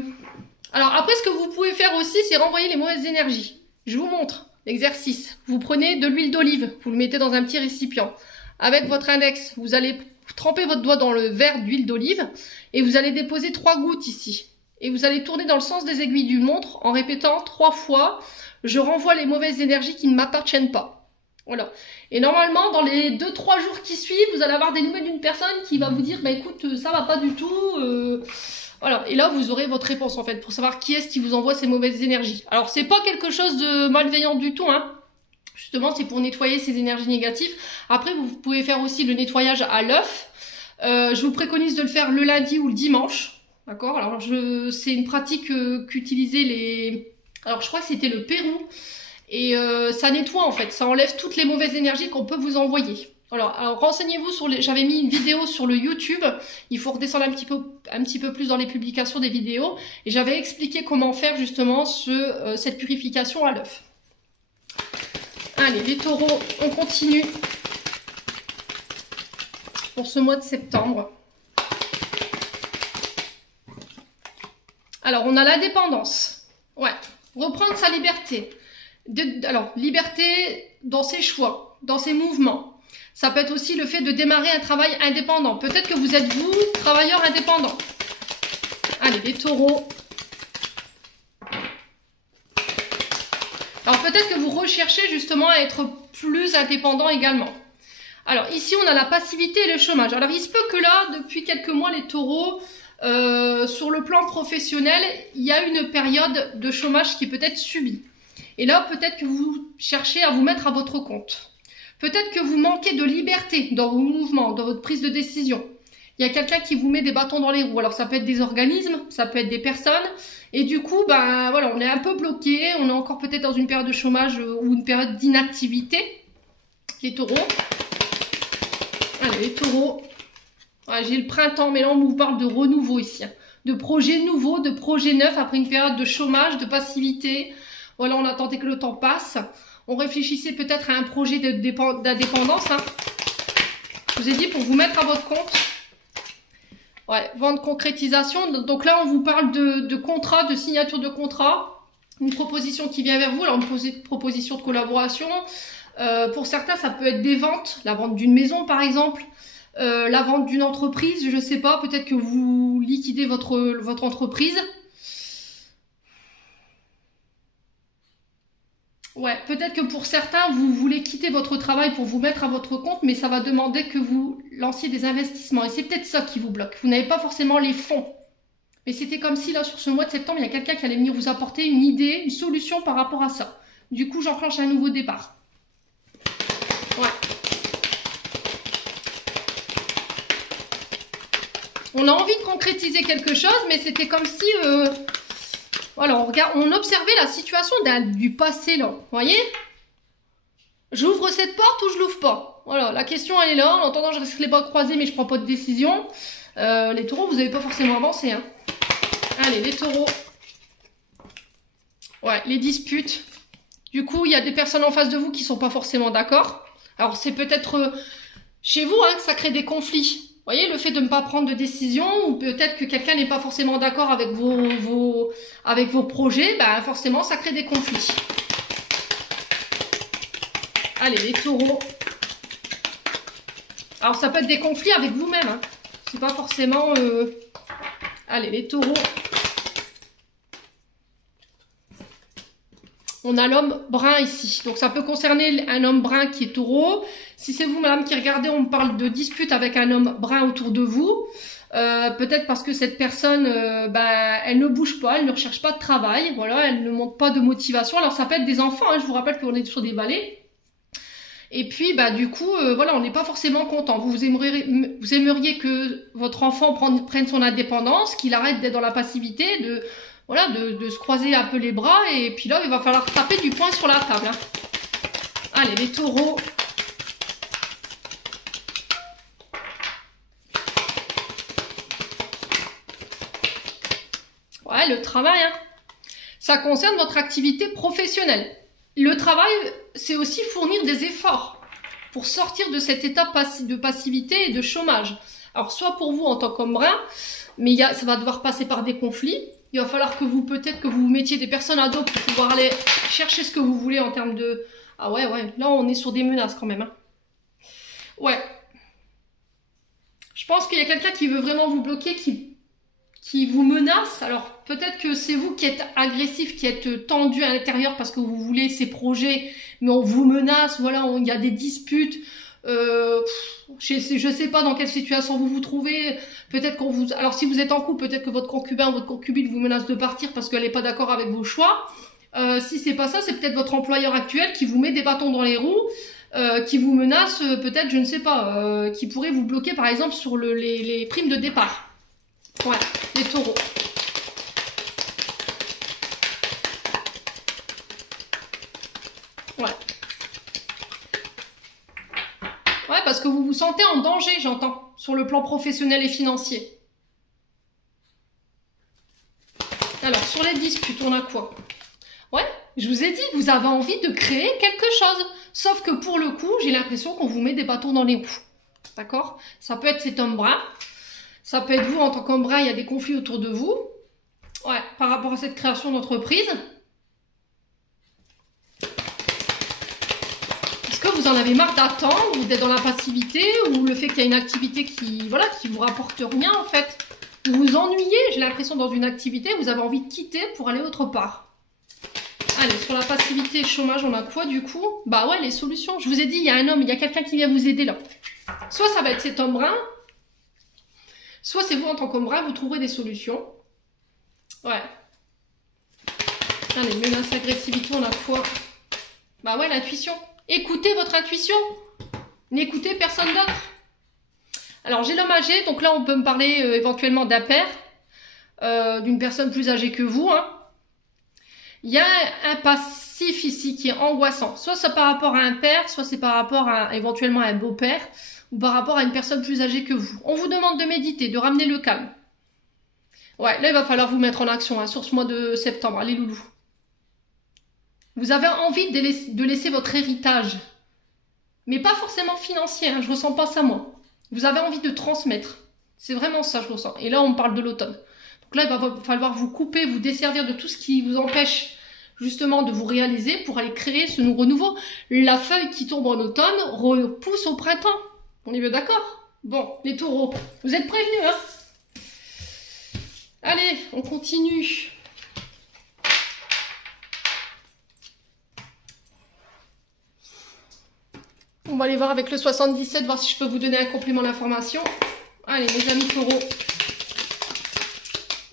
après, ce que vous pouvez faire aussi, c'est renvoyer les mauvaises énergies. Je vous montre l'exercice. Vous prenez de l'huile d'olive, vous le mettez dans un petit récipient. avec votre index, vous allez tremper votre doigt dans le verre d'huile d'olive et vous allez déposer 3 gouttes ici. Et vous allez tourner dans le sens des aiguilles d'une montre en répétant 3 fois « Je renvoie les mauvaises énergies qui ne m'appartiennent pas ». Voilà. Et normalement, dans les 2-3 jours qui suivent, vous allez avoir des nouvelles d'une personne qui va vous dire « Bah écoute, ça va pas du tout Voilà. Et là, vous aurez votre réponse en fait, pour savoir qui est-ce qui vous envoie ces mauvaises énergies. Alors, c'est pas quelque chose de malveillant du tout, hein. Justement, c'est pour nettoyer ces énergies négatives. Après, vous pouvez faire aussi le nettoyage à l'œuf. Je vous préconise de le faire le lundi ou le dimanche. D'accord? Alors, c'est une pratique qu'utilisaient les... Alors, je crois que c'était le Pérou. Et ça nettoie, en fait. Ça enlève toutes les mauvaises énergies qu'on peut vous envoyer. Alors renseignez-vous sur les... J'avais mis une vidéo sur le YouTube. Il faut redescendre un petit peu plus dans les publications des vidéos. Et j'avais expliqué comment faire, justement, cette purification à l'œuf. Allez, les taureaux, on continue pour ce mois de septembre. Alors, on a la dépendance. Ouais, reprendre sa liberté. Alors, liberté dans ses choix, dans ses mouvements. Ça peut être aussi le fait de démarrer un travail indépendant. Peut-être que vous êtes, vous, travailleur indépendant. Allez, les taureaux. Alors, peut-être que vous recherchez justement à être plus indépendant également. Alors, ici, on a la passivité et le chômage. Alors, il se peut que là, depuis quelques mois, les taureaux... sur le plan professionnel, il y a une période de chômage qui peut être subie. Et là, peut-être que vous cherchez à vous mettre à votre compte. Peut-être que vous manquez de liberté dans vos mouvements, dans votre prise de décision. Il y a quelqu'un qui vous met des bâtons dans les roues. Alors, ça peut être des organismes, ça peut être des personnes. Et du coup, ben voilà, on est un peu bloqué. On est encore peut-être dans une période de chômage ou une période d'inactivité. Les taureaux. Allez, les taureaux. Ouais, j'ai le printemps, mais là on vous parle de renouveau ici, hein. De projets nouveaux, de projets neufs après une période de chômage, de passivité. Voilà, on a tenté que le temps passe. On réfléchissait peut-être à un projet d'indépendance. Hein. Je vous ai dit pour vous mettre à votre compte. Ouais, vente concrétisation. Donc là, on vous parle de contrat, de signature de contrat. Une proposition qui vient vers vous. Alors, une proposition de collaboration. Pour certains, ça peut être des ventes. La vente d'une maison, par exemple. La vente d'une entreprise, je sais pas, peut-être que vous liquidez votre entreprise. Ouais, peut-être que pour certains, vous voulez quitter votre travail pour vous mettre à votre compte, mais ça va demander que vous lanciez des investissements. Et c'est peut-être ça qui vous bloque. Vous n'avez pas forcément les fonds. Mais c'était comme si, là, sur ce mois de septembre, il y a quelqu'un qui allait venir vous apporter une idée, une solution par rapport à ça. Du coup, j'enclenche un nouveau départ. Ouais. On a envie de concrétiser quelque chose, mais c'était comme si... voilà, on observait la situation du passé, là. Vous voyez? J'ouvre cette porte ou je l'ouvre pas? Voilà, la question, elle est là. En attendant, je reste les bras croisés, mais je prends pas de décision. Les taureaux, vous n'avez pas forcément avancé, hein. Allez, les taureaux. Ouais, les disputes. Du coup, il y a des personnes en face de vous qui sont pas forcément d'accord. Alors, c'est peut-être chez vous hein, que ça crée des conflits. Vous voyez, le fait de ne pas prendre de décision, ou peut-être que quelqu'un n'est pas forcément d'accord avec vos projets, bah forcément, ça crée des conflits. Allez, les taureaux. Alors, ça peut être des conflits avec vous-même. Hein. C'est pas forcément... Allez, les taureaux. On a l'homme brun ici. Donc, ça peut concerner un homme brun qui est taureau. Si c'est vous, madame, qui regardez, on parle de dispute avec un homme brun autour de vous. Peut-être parce que cette personne, elle ne bouge pas, elle ne recherche pas de travail. Voilà, elle ne montre pas de motivation. Alors, ça peut être des enfants. Hein, je vous rappelle qu'on est sur des balais. Et puis, du coup, voilà, on n'est pas forcément content. Vous aimeriez que votre enfant prenne son indépendance, qu'il arrête d'être dans la passivité, de se croiser un peu les bras. Et puis là, il va falloir taper du poing sur la table. Hein. Allez, les taureaux. Ouais, le travail, hein. Ça concerne votre activité professionnelle. Le travail, c'est aussi fournir des efforts pour sortir de cet état de passivité et de chômage. Alors, soit pour vous en tant qu'homme brun, mais ça va devoir passer par des conflits. Il va falloir que peut-être que vous mettiez des personnes à dos pour pouvoir aller chercher ce que vous voulez en termes de... Ah ouais, là, on est sur des menaces quand même. Hein. Ouais. Je pense qu'il y a quelqu'un qui veut vraiment vous bloquer, qui vous menace. Alors peut-être que c'est vous qui êtes agressif, qui êtes tendu à l'intérieur parce que vous voulez ces projets, mais on vous menace, voilà, il y a des disputes. Je sais pas dans quelle situation vous vous trouvez. Peut-être qu'on vous... Alors si vous êtes en couple, peut-être que votre concubin ou votre concubine vous menace de partir parce qu'elle n'est pas d'accord avec vos choix. Si c'est pas ça, c'est peut-être votre employeur actuel qui vous met des bâtons dans les roues, qui vous menace, peut-être, je ne sais pas, qui pourrait vous bloquer par exemple sur les primes de départ. Voilà, les taureaux. Ouais. Ouais, parce que vous vous sentez en danger, j'entends, sur le plan professionnel et financier. Alors, sur les disputes, on a quoi? Ouais, je vous ai dit, vous avez envie de créer quelque chose. Sauf que pour le coup, j'ai l'impression qu'on vous met des bâtons dans les roues. D'accord? Ça peut être cet homme brun. Ça peut être vous en tant qu'homme brun, il y a des conflits autour de vous. Ouais, par rapport à cette création d'entreprise. Est-ce que vous en avez marre d'attendre, ou d'être dans la passivité, ou le fait qu'il y a une activité qui, voilà, qui vous rapporte rien en fait? Vous vous ennuyez, j'ai l'impression, dans une activité, vous avez envie de quitter pour aller autre part. Allez, sur la passivité et chômage, on a quoi du coup? Bah ouais, les solutions. Je vous ai dit, il y a un homme, il y a quelqu'un qui vient vous aider là. Soit ça va être cet homme brun, soit c'est vous en tant qu'homme brun, vous trouverez des solutions. Ouais. Allez, menace, agressivité, on a quoi? Bah ouais, l'intuition. Écoutez votre intuition. N'écoutez personne d'autre. Alors, j'ai l'homme âgé, donc là, on peut me parler éventuellement d'un père, d'une personne plus âgée que vous, hein. Il y a un passif ici qui est angoissant. Soit c'est par rapport à un père, soit c'est par rapport à éventuellement à un beau-père, ou par rapport à une personne plus âgée que vous. On vous demande de méditer, de ramener le calme. Ouais, là il va falloir vous mettre en action hein, sur ce mois de septembre, allez loulou. Vous avez envie de laisser votre héritage, mais pas forcément financier, hein, je ressens pas ça moi. Vous avez envie de transmettre, c'est vraiment ça je ressens. Et là on parle de l'automne. Donc là il va falloir vous couper, vous desservir de tout ce qui vous empêche justement de vous réaliser pour aller créer ce renouveau. La feuille qui tombe en automne repousse au printemps. On est bien d'accord? Bon, les taureaux, vous êtes prévenus, hein? Allez, on continue. On va aller voir avec le 77, voir si je peux vous donner un complément d'information. Allez, mes amis taureaux.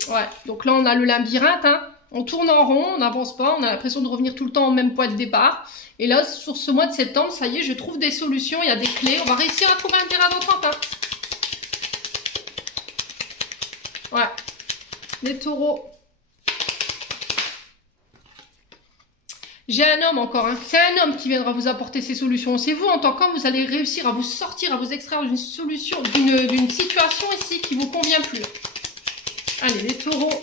Ouais, donc là, on a le labyrinthe, hein. On tourne en rond, on n'avance pas, on a l'impression de revenir tout le temps au même point de départ. Et là, sur ce mois de septembre, ça y est, je trouve des solutions, il y a des clés. On va réussir à trouver un terrain d'entente, hein. Ouais. Les taureaux. J'ai un homme encore, hein. C'est un homme qui viendra vous apporter ces solutions. C'est vous, en tant qu'homme, vous allez réussir à vous sortir, à vous extraire d'une solution, d'une situation ici qui vous convient plus. Allez, les taureaux.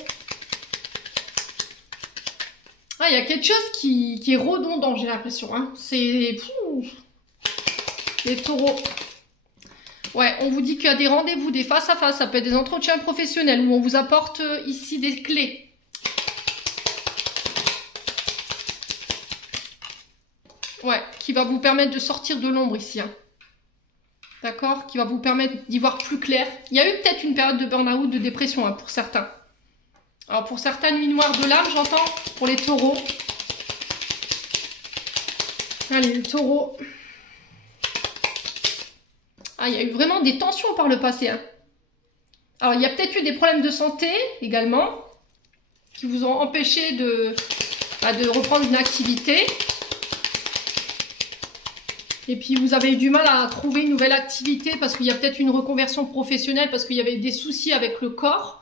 Ah, il y a quelque chose qui est redondant, j'ai l'impression. Hein. C'est... Les taureaux. Ouais, on vous dit qu'il y a des rendez-vous, des face-à-face. Ça peut être des entretiens professionnels où on vous apporte ici des clés. Ouais, qui va vous permettre de sortir de l'ombre ici. Hein. D'accord? Qui va vous permettre d'y voir plus clair. Il y a eu peut-être une période de burn-out, de dépression hein, pour certains. Alors pour certains, nuit noire de l'âme, j'entends, pour les taureaux. Allez, les taureaux. Ah, il y a eu vraiment des tensions par le passé. Hein. Alors, il y a peut-être eu des problèmes de santé également, qui vous ont empêché de reprendre une activité. Et puis, vous avez eu du mal à trouver une nouvelle activité parce qu'il y a peut-être une reconversion professionnelle, parce qu'il y avait des soucis avec le corps.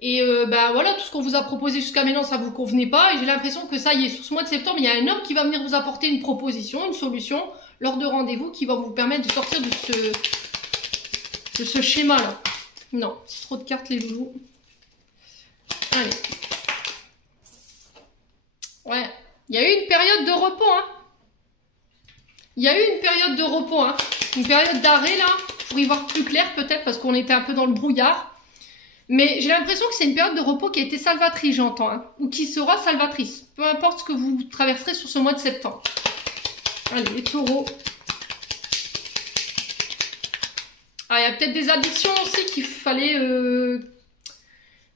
Et voilà, tout ce qu'on vous a proposé jusqu'à maintenant, ça vous convenait pas. Et j'ai l'impression que ça y est, sur ce mois de septembre, il y a un homme qui va venir vous apporter une proposition, une solution, lors de rendez-vous, qui va vous permettre de sortir de ce schéma-là. Non, c'est trop de cartes, les loulous. Allez. Ouais, il y a eu une période de repos, hein. Il y a eu une période de repos, hein. Une période d'arrêt, là, pour y voir plus clair, peut-être, parce qu'on était un peu dans le brouillard. Mais j'ai l'impression que c'est une période de repos qui a été salvatrice, j'entends, hein, ou qui sera salvatrice. Peu importe ce que vous traverserez sur ce mois de septembre. Allez, les taureaux. Ah, il y a peut-être des addictions aussi qu'il fallait...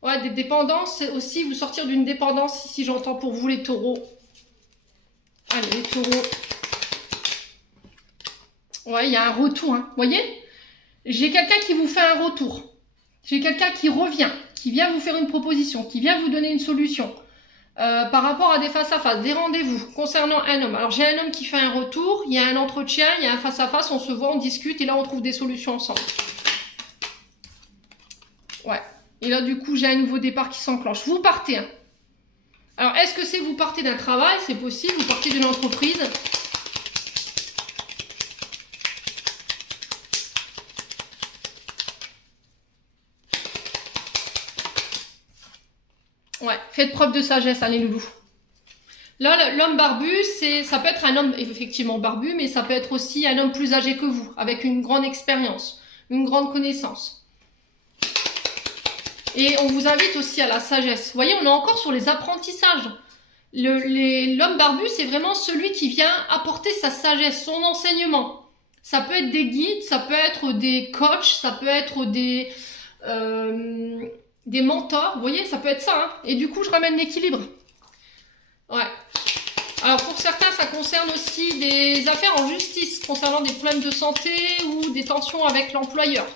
Ouais, des dépendances aussi, vous sortir d'une dépendance, si j'entends pour vous les taureaux. Allez, les taureaux. Ouais, il y a un retour, hein. Vous voyez? J'ai quelqu'un qui vous fait un retour. J'ai quelqu'un qui revient, qui vient vous faire une proposition, qui vient vous donner une solution. Par rapport à des face-à-face, des rendez-vous concernant un homme. Alors, j'ai un homme qui fait un retour, il y a un entretien, il y a un face-à-face, on se voit, on discute, et là, on trouve des solutions ensemble. Ouais. Et là, du coup, j'ai un nouveau départ qui s'enclenche. Vous partez, hein. Alors, est-ce que c'est vous partez d'un travail? C'est possible. Vous partez d'une entreprise. Ouais, faites preuve de sagesse, hein, les loulous. Là, l'homme barbu, ça peut être un homme effectivement barbu, mais ça peut être aussi un homme plus âgé que vous, avec une grande expérience, une grande connaissance. Et on vous invite aussi à la sagesse. Vous voyez, on est encore sur les apprentissages. L'homme barbu, c'est vraiment celui qui vient apporter sa sagesse, son enseignement. Ça peut être des guides, ça peut être des coachs, ça peut être des mentors. Vous voyez, ça peut être ça, hein. Et du coup, je ramène l'équilibre. Ouais. Alors, pour certains, ça concerne aussi des affaires en justice, concernant des problèmes de santé ou des tensions avec l'employeur.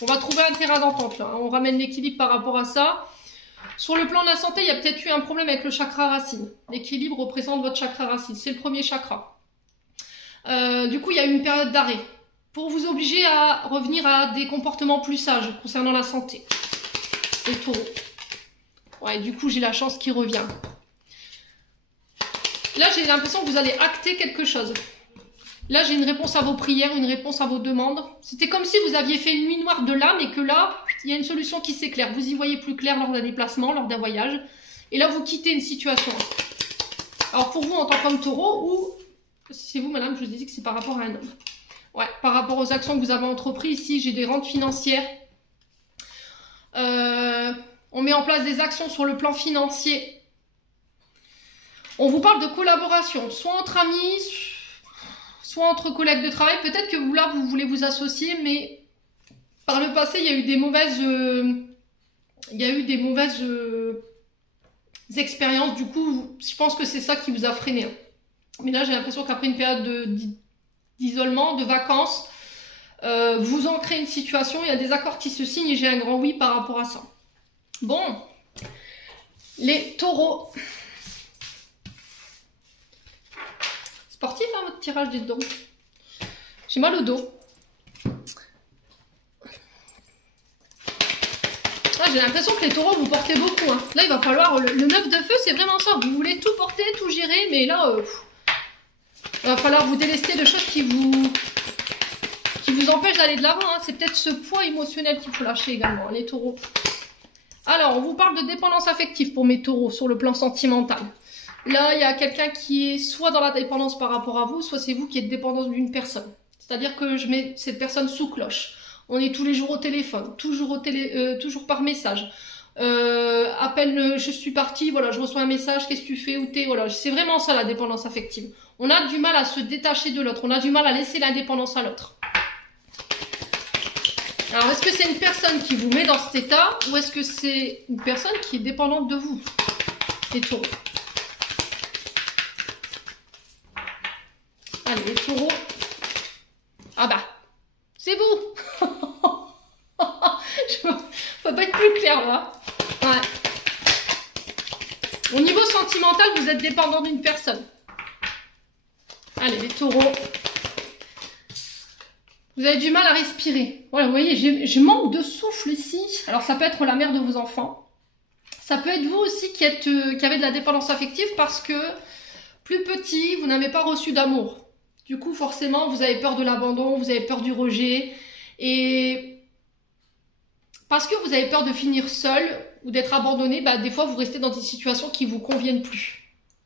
On va trouver un terrain d'entente, là. On ramène l'équilibre par rapport à ça. Sur le plan de la santé, il y a peut-être eu un problème avec le chakra racine. L'équilibre représente votre chakra racine. C'est le premier chakra. Du coup, il y a eu une période d'arrêt. Pour vous obliger à revenir à des comportements plus sages concernant la santé. Les taureaux. Ouais, du coup, j'ai la chance qui revient. Là, j'ai l'impression que vous allez acter quelque chose. Là, j'ai une réponse à vos prières, une réponse à vos demandes. C'était comme si vous aviez fait une nuit noire de l'âme et que là, il y a une solution qui s'éclaire. Vous y voyez plus clair lors d'un déplacement, lors d'un voyage. Et là, vous quittez une situation. Alors, pour vous, en tant qu'homme taureau, ou c'est vous, madame, je vous ai dit que c'est par rapport à un homme. Ouais, par rapport aux actions que vous avez entreprises, ici, j'ai des rentes financières. On met en place des actions sur le plan financier. On vous parle de collaboration, soit entre amis, soit entre collègues de travail. Peut-être que vous, là, vous voulez vous associer, mais par le passé, il y a eu des mauvaises, expériences. Du coup, je pense que c'est ça qui vous a freiné. Mais là, j'ai l'impression qu'après une période d'isolement, de vacances, vous ancrez une situation, il y a des accords qui se signent et j'ai un grand oui par rapport à ça. Bon, les taureaux. Sportif, hein, votre tirage, dites donc. J'ai mal au dos. Ah, j'ai l'impression que les taureaux, vous portez beaucoup. Hein. Là, il va falloir... Le 9 de feu, c'est vraiment ça. Vous voulez tout porter, tout gérer, mais là, il va falloir vous délester de choses qui vous empêchent d'aller de l'avant. Hein. C'est peut-être ce poids émotionnel qu'il faut lâcher également, hein, les taureaux. Alors, on vous parle de dépendance affective pour mes taureaux sur le plan sentimental. Là, il y a quelqu'un qui est soit dans la dépendance par rapport à vous, soit c'est vous qui êtes dépendant d'une personne. C'est-à-dire que je mets cette personne sous cloche. On est tous les jours au téléphone, toujours par message. Appel, je suis partie, voilà, je reçois un message, qu'est-ce que tu fais, où t'es, voilà. C'est vraiment ça la dépendance affective. On a du mal à se détacher de l'autre, on a du mal à laisser l'indépendance à l'autre. Alors, est-ce que c'est une personne qui vous met dans cet état ou est-ce que c'est une personne qui est dépendante de vous, les taureaux? Allez, les taureaux. Ah bah, c'est vous. Je peux pas être plus clair là. Ouais. Au niveau sentimental, vous êtes dépendant d'une personne. Allez, les taureaux. Vous avez du mal à respirer. Voilà, vous voyez, je manque de souffle ici. Alors, ça peut être la mère de vos enfants. Ça peut être vous aussi qui avez de la dépendance affective parce que, plus petit, vous n'avez pas reçu d'amour. Du coup, forcément, vous avez peur de l'abandon, vous avez peur du rejet. Et parce que vous avez peur de finir seul ou d'être abandonné, bah, des fois, vous restez dans des situations qui ne vous conviennent plus.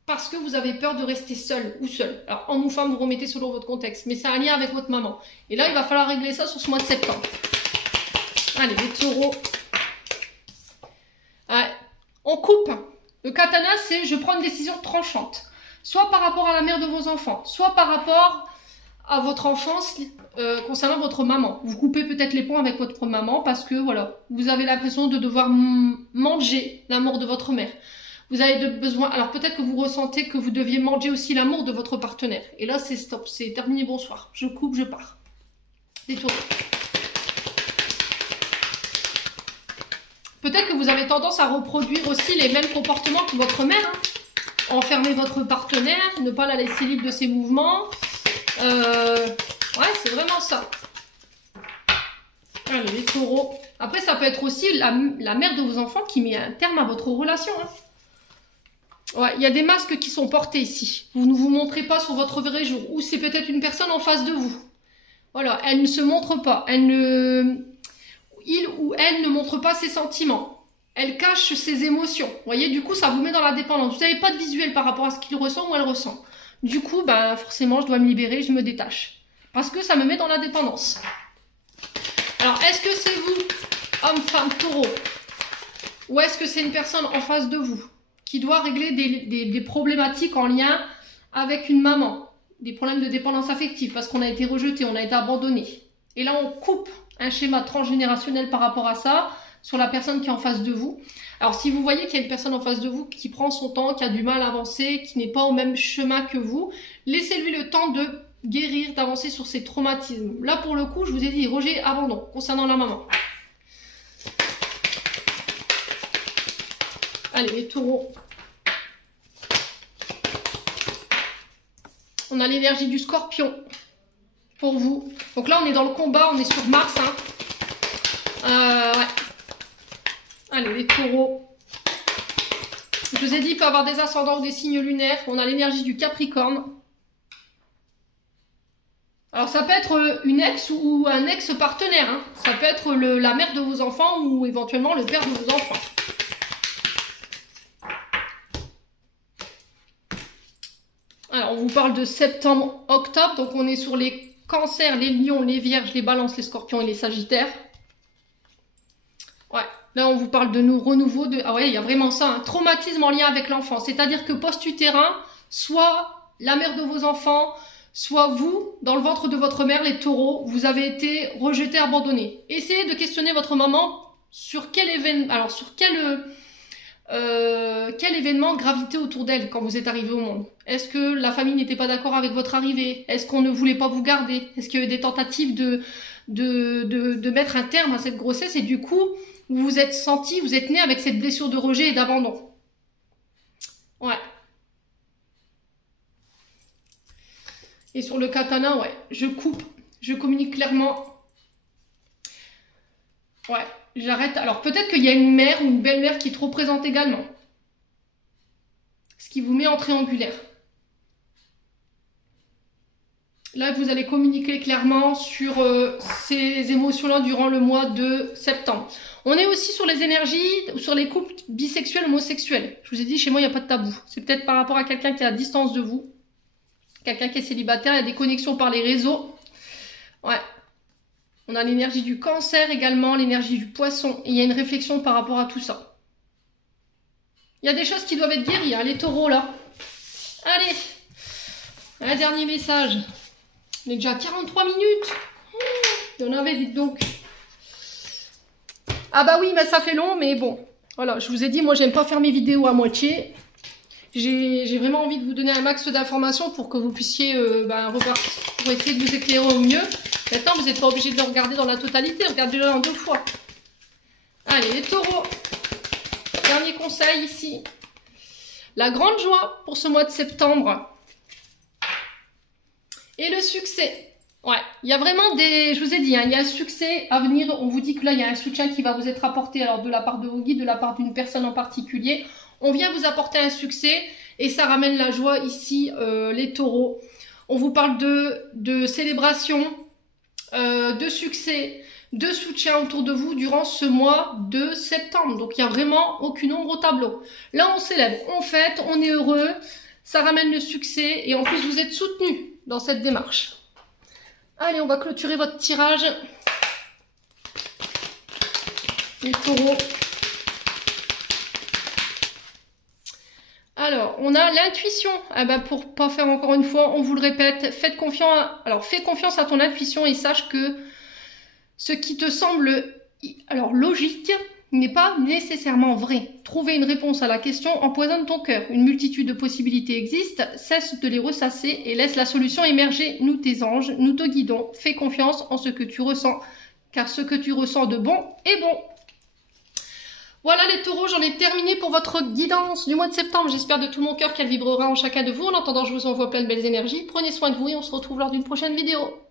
Parce que vous avez peur de rester seul ou seul. Alors, homme ou femme, vous remettez selon votre contexte. Mais c'est un lien avec votre maman. Et là, il va falloir régler ça sur ce mois de septembre. Allez, les taureaux. Ouais. On coupe. Le katana, c'est je prends une décision tranchante. Soit par rapport à la mère de vos enfants, soit par rapport à votre enfance concernant votre maman. Vous coupez peut-être les ponts avec votre maman parce que voilà, vous avez l'impression de devoir manger l'amour de votre mère. Vous avez besoin, alors peut-être que vous ressentez que vous deviez manger aussi l'amour de votre partenaire. Et là, c'est stop, c'est terminé, bonsoir. Je coupe, je pars. Détourné. Peut-être que vous avez tendance à reproduire aussi les mêmes comportements que votre mère. Hein. Enfermer votre partenaire, ne pas la laisser libre de ses mouvements. Ouais, c'est vraiment ça. Allez, les taureaux. Après, ça peut être aussi la mère de vos enfants qui met un terme à votre relation. Hein. Ouais, il y a des masques qui sont portés ici. Vous ne vous montrez pas sur votre vrai jour. Ou c'est peut-être une personne en face de vous. Voilà, elle ne se montre pas. Il ou elle ne montre pas ses sentiments. Elle cache ses émotions. Vous voyez, du coup, ça vous met dans la dépendance. Vous n'avez pas de visuel par rapport à ce qu'il ressent ou elle ressent. Du coup, ben, forcément, je dois me libérer, je me détache. Parce que ça me met dans la dépendance. Alors, est-ce que c'est vous, homme, femme, taureau? Ou est-ce que c'est une personne en face de vous qui doit régler des problématiques en lien avec une maman? Des problèmes de dépendance affective parce qu'on a été rejeté, on a été abandonné. Et là, on coupe un schéma transgénérationnel par rapport à ça sur la personne qui est en face de vous. Alors, si vous voyez qu'il y a une personne en face de vous qui prend son temps, qui a du mal à avancer, qui n'est pas au même chemin que vous, laissez-lui le temps de guérir, d'avancer sur ses traumatismes. Là, pour le coup, je vous ai dit rejet, abandon, concernant la maman. Allez, les taureaux. On a l'énergie du scorpion pour vous. Donc là, on est dans le combat, on est sur Mars. Hein. Ouais. Allez, les taureaux. Je vous ai dit, il peut y avoir des ascendants ou des signes lunaires. On a l'énergie du Capricorne. Alors, ça peut être une ex ou un ex-partenaire. Hein. Ça peut être la mère de vos enfants ou éventuellement le père de vos enfants. Alors, on vous parle de septembre, octobre. Donc, on est sur les cancers, les lions, les vierges, les balances, les scorpions et les sagittaires. Ouais. Là, on vous parle de renouveau. Ah ouais, il y a vraiment ça. Un traumatisme en lien avec l'enfant. C'est-à-dire que post-utérin, soit la mère de vos enfants, soit vous, dans le ventre de votre mère, les taureaux, vous avez été rejeté, abandonné. Essayez de questionner votre maman sur quel événement, alors sur quel événement gravité autour d'elle quand vous êtes arrivé au monde. Est-ce que la famille n'était pas d'accord avec votre arrivée? Est-ce qu'on ne voulait pas vous garder? Est-ce qu'il y a eu des tentatives de mettre un terme à cette grossesse et du coup, vous vous êtes senti, vous êtes né avec cette blessure de rejet et d'abandon. Ouais. Et sur le katana, ouais, je coupe, je communique clairement. Ouais, j'arrête. Alors peut-être qu'il y a une mère ou une belle-mère qui est trop présente également. Ce qui vous met en triangulaire. Là, vous allez communiquer clairement sur ces émotions-là durant le mois de septembre. On est aussi sur les énergies, sur les couples bisexuels, homosexuels. Je vous ai dit, chez moi, il n'y a pas de tabou. C'est peut-être par rapport à quelqu'un qui est à distance de vous. Quelqu'un qui est célibataire, il y a des connexions par les réseaux. Ouais. On a l'énergie du cancer également, l'énergie du poisson. Et il y a une réflexion par rapport à tout ça. Il y a des choses qui doivent être guéries, hein, les taureaux, là. Allez. Un dernier message. On est déjà à 43 minutes. Il y en avait, dites donc. Ah bah oui, mais ça fait long, mais bon. Voilà, je vous ai dit, moi, j'aime pas faire mes vidéos à moitié. J'ai vraiment envie de vous donner un max d'informations pour que vous puissiez repartir, pour essayer de vous éclairer au mieux. Maintenant, vous n'êtes pas obligé de le regarder dans la totalité, regardez-le en 2 fois. Allez, les taureaux. Dernier conseil ici. La grande joie pour ce mois de septembre. Et le succès. Ouais, il y a vraiment des... Je vous ai dit, hein, il y a un succès à venir. On vous dit que là, il y a un soutien qui va vous être apporté alors de la part de vos guides, de la part d'une personne en particulier. On vient vous apporter un succès et ça ramène la joie ici, les taureaux. On vous parle de célébration, de succès, de soutien autour de vous durant ce mois de septembre. Donc, il n'y a vraiment aucune ombre au tableau. Là, on célèbre, on fête, on est heureux, ça ramène le succès et en plus, vous êtes soutenus dans cette démarche. Allez, on va clôturer votre tirage. Les taureaux. Alors, on a l'intuition. Ah ben, pour pas faire encore une fois, on vous le répète, faites confiance. Alors, fais confiance à ton intuition et sache que ce qui te semble logique n'est pas nécessairement vrai. Trouver une réponse à la question empoisonne ton cœur. Une multitude de possibilités existent, cesse de les ressasser et laisse la solution émerger. Nous, tes anges, nous te guidons. Fais confiance en ce que tu ressens, car ce que tu ressens de bon est bon. Voilà les taureaux, j'en ai terminé pour votre guidance du mois de septembre. J'espère de tout mon cœur qu'elle vibrera en chacun de vous. En attendant, je vous envoie plein de belles énergies. Prenez soin de vous et on se retrouve lors d'une prochaine vidéo.